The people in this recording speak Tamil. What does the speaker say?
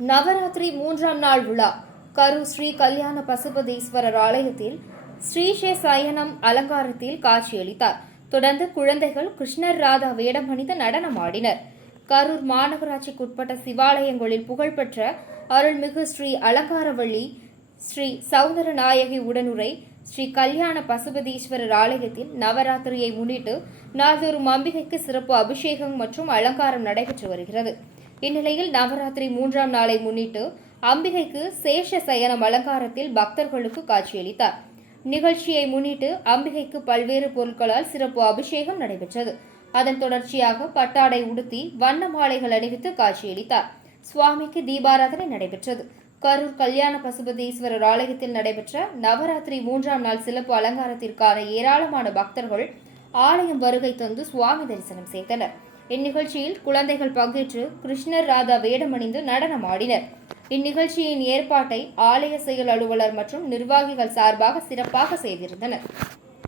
நவராத்திரி மூன்றாம் நாள் விழா. கரூர் ஸ்ரீ கல்யாண பசுபதீஸ்வரர் ஆலயத்தில் ஸ்ரீஷே சயனம் அலங்காரத்தில் காட்சியளித்தார். தொடர்ந்து குழந்தைகள் கிருஷ்ணர் ராதா வேடமணிந்து நடனமாடினர் கரூர் மாநகராட்சிக்குட்பட்ட சிவாலயங்களில் புகழ்பெற்ற அருள்மிகு ஸ்ரீ அலங்காரவள்ளி ஸ்ரீ சௌந்தரநாயகி உடனுரை ஸ்ரீ கல்யாண பசுபதீஸ்வரர் ஆலயத்தில் நவராத்திரியை முன்னிட்டு நாள்தோறும் அம்பிகைக்கு சிறப்பு அபிஷேகம் மற்றும் அலங்காரம் நடைபெற்று வருகிறது. இந்நிலையில் நவராத்திரி மூன்றாம் நாளை முன்னிட்டு அம்பிகைக்கு சேஷ சயனம் அலங்காரத்தில் பக்தர்களுக்கு காட்சியளித்தார். நிகழ்ச்சியை முன்னிட்டு அம்பிகைக்கு பல்வேறு பொருட்களால் சிறப்பு அபிஷேகம் நடைபெற்றது. அதன் தொடர்ச்சியாக பட்டாடை உடுத்தி வண்ண மாலைகள் அணிவித்து காட்சியளித்தார். சுவாமிக்கு தீபாராதனை நடைபெற்றது. கரூர் கல்யாண பசுபதீஸ்வரர் ஆலயத்தில் நடைபெற்ற நவராத்திரி மூன்றாம் நாள் சிறப்பு அலங்காரத்திற்கான ஏராளமான பக்தர்கள் ஆலயம் வருகை தந்து சுவாமி தரிசனம் செய்தனர். இந்நிகழ்ச்சியில் குழந்தைகள் பங்கேற்று கிருஷ்ணர் ராதா வேடமணிந்து நடனமாடினர். இந்நிகழ்ச்சியின் ஏற்பாட்டை ஆலய செயல் அலுவலர் மற்றும் நிர்வாகிகள் சார்பாக சிறப்பாக செய்திருந்தனர்.